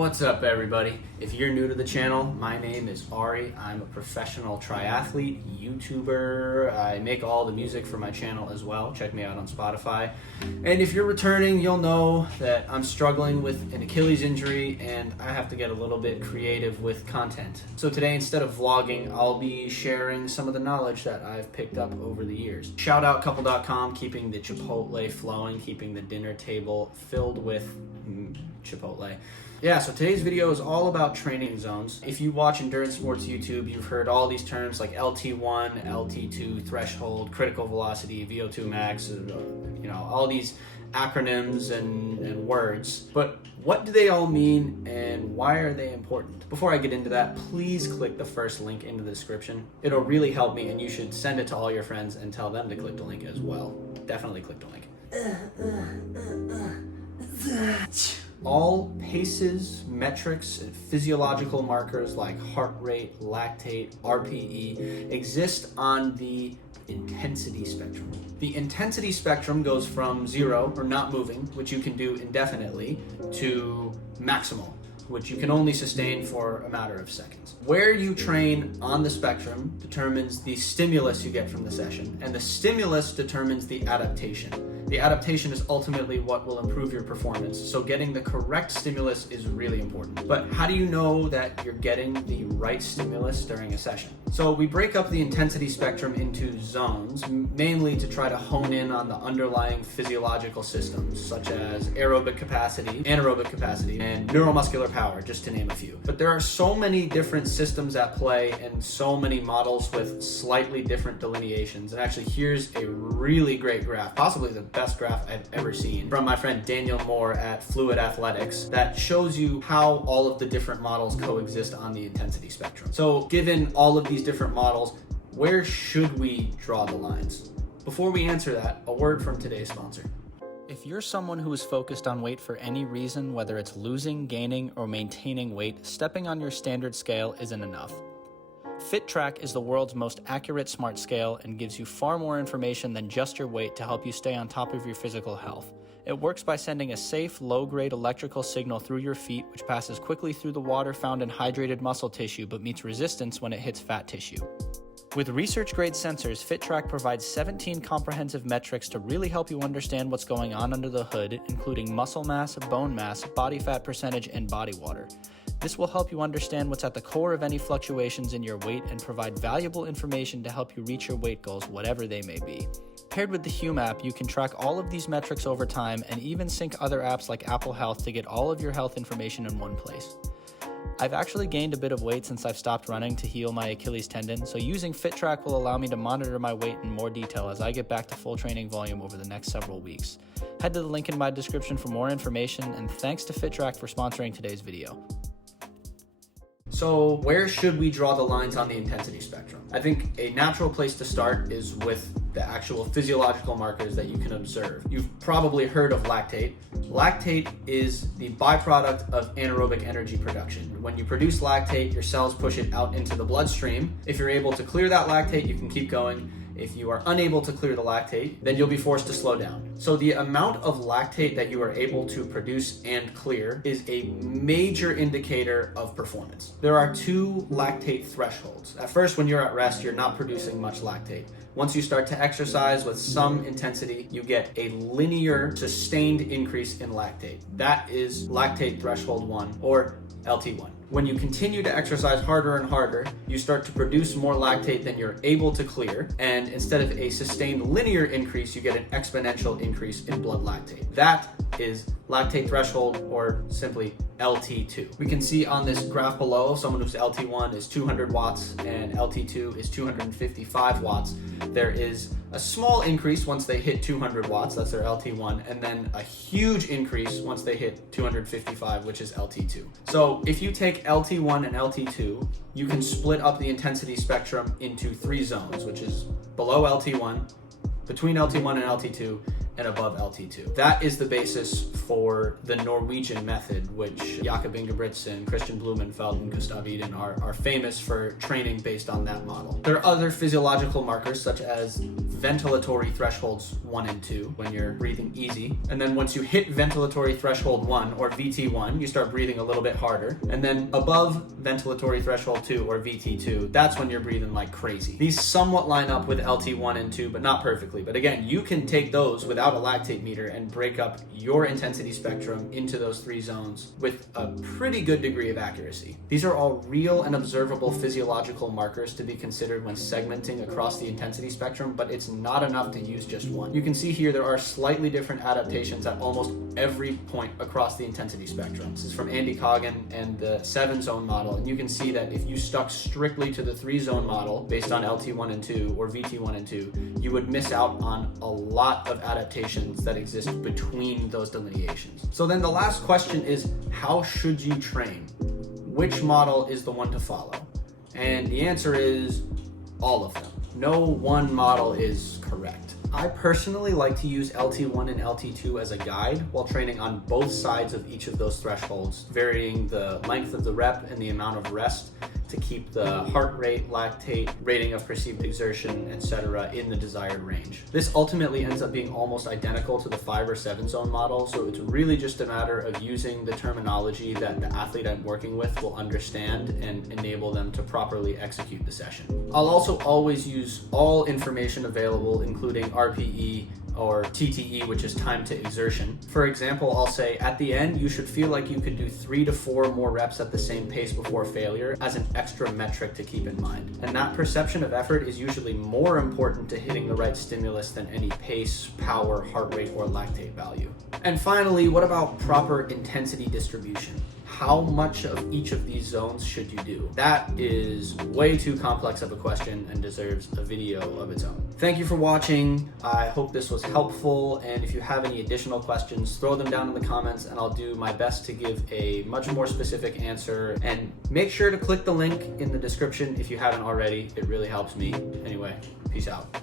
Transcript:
What's up, everybody? If you're new to the channel, my name is Ari. I'm a professional triathlete, YouTuber. I make all the music for my channel as well. Check me out on Spotify. And if you're returning, you'll know that I'm struggling with an Achilles injury and I have to get a little bit creative with content. So today, instead of vlogging, I'll be sharing some of the knowledge that I've picked up over the years. Shout out couple.com, keeping the Chipotle flowing, keeping the dinner table filled with Chipotle. Yeah, so today's video is all about training zones. If you watch endurance sports YouTube, you've heard all these terms like LT1, LT2, threshold, critical velocity, VO2 max, all these acronyms and words. But what do they all mean and why are they important? Before I get into that, please click the first link in the description. It'll really help me, and you should send it to all your friends and tell them to click the link as well. Definitely click the link. All paces, metrics, and physiological markers like heart rate, lactate, RPE exist on the intensity spectrum. The intensity spectrum goes from 0, or not moving, which you can do indefinitely, to maximal, which you can only sustain for a matter of seconds. Where you train on the spectrum determines the stimulus you get from the session, and the stimulus determines the adaptation. The adaptation is ultimately what will improve your performance, so getting the correct stimulus is really important. But how do you know that you're getting the right stimulus during a session? So we break up the intensity spectrum into zones, mainly to try to hone in on the underlying physiological systems, such as aerobic capacity, anaerobic capacity, and neuromuscular power, just to name a few. But there are so many different systems at play and so many models with slightly different delineations. And actually, here's a really great graph, possibly the best graph I've ever seen, from my friend Daniel Moore at Fluid Athletics, that shows you how all of the different models coexist on the intensity spectrum. So given all of these different models, where should we draw the lines? Before we answer that, a word from today's sponsor. If you're someone who is focused on weight for any reason, whether it's losing, gaining, or maintaining weight, stepping on your standard scale isn't enough. FitTrack is the world's most accurate smart scale and gives you far more information than just your weight to help you stay on top of your physical health. It works by sending a safe, low-grade electrical signal through your feet, which passes quickly through the water found in hydrated muscle tissue but meets resistance when it hits fat tissue. With research-grade sensors, FitTrack provides 17 comprehensive metrics to really help you understand what's going on under the hood, including muscle mass, bone mass, body fat percentage, and body water. This will help you understand what's at the core of any fluctuations in your weight and provide valuable information to help you reach your weight goals, whatever they may be. Paired with the Hume app, you can track all of these metrics over time and even sync other apps like Apple Health to get all of your health information in one place. I've actually gained a bit of weight since I've stopped running to heal my Achilles tendon, so using FitTrack will allow me to monitor my weight in more detail as I get back to full training volume over the next several weeks. Head to the link in my description for more information, and thanks to FitTrack for sponsoring today's video. So where should we draw the lines on the intensity spectrum? I think a natural place to start is with the actual physiological markers that you can observe. You've probably heard of lactate. Lactate is the byproduct of anaerobic energy production. When you produce lactate, your cells push it out into the bloodstream. If you're able to clear that lactate, you can keep going. If you are unable to clear the lactate, then you'll be forced to slow down. So the amount of lactate that you are able to produce and clear is a major indicator of performance. There are 2 lactate thresholds. At first, when you're at rest, you're not producing much lactate. Once you start to exercise with some intensity, you get a linear, sustained increase in lactate. That is lactate threshold 1, or LT1. When you continue to exercise harder and harder, you start to produce more lactate than you're able to clear, and instead of a sustained linear increase, you get an exponential increase in blood lactate. That is lactate threshold, or simply LT2. We can see on this graph below, someone who's LT1 is 200 watts and LT2 is 255 watts. There is a small increase once they hit 200 watts, that's their LT1, and then a huge increase once they hit 255, which is LT2. So if you take LT1 and LT2, you can split up the intensity spectrum into 3 zones, which is below LT1, between LT1 and LT2, and above LT2. That is the basis for the Norwegian method, which Jakob Ingebrigtsen, Christian Blumenfeld, and Gustav Iden are famous for training based on that model. There are other physiological markers such as ventilatory thresholds 1 and 2 when you're breathing easy. And then once you hit ventilatory threshold 1 or VT1, you start breathing a little bit harder. And then above ventilatory threshold 2 or VT2, that's when you're breathing like crazy. These somewhat line up with LT1 and 2, but not perfectly. But again, you can take those without a lactate meter and break up your intensity spectrum into those 3 zones with a pretty good degree of accuracy. These are all real and observable physiological markers to be considered when segmenting across the intensity spectrum, but it's not enough to use just one. You can see here there are slightly different adaptations at almost every point across the intensity spectrum. This is from Andy Coggan and the 7-zone model, and you can see that if you stuck strictly to the 3-zone model based on LT1 and 2 or VT1 and 2, you would miss out on a lot of adaptations that exist between those delineations. So then the last question is, how should you train? Which model is the one to follow? And the answer is all of them. No one model is correct. I personally like to use LT1 and LT2 as a guide while training on both sides of each of those thresholds, varying the length of the rep and the amount of rest to keep the heart rate, lactate, rating of perceived exertion, etc. in the desired range. This ultimately ends up being almost identical to the 5 or 7 zone model, so it's really just a matter of using the terminology that the athlete I'm working with will understand and enable them to properly execute the session. I'll also always use all information available, including RPE, or TTE, which is time to exertion. For example, I'll say at the end, you should feel like you could do 3 to 4 more reps at the same pace before failure as an extra metric to keep in mind. And that perception of effort is usually more important to hitting the right stimulus than any pace, power, heart rate, or lactate value. And finally, what about proper intensity distribution? How much of each of these zones should you do? That is way too complex of a question and deserves a video of its own. Thank you for watching. I hope this was helpful, and if you have any additional questions, throw them down in the comments and I'll do my best to give a much more specific answer. And make sure to click the link in the description if you haven't already. It really helps me. Anyway, peace out.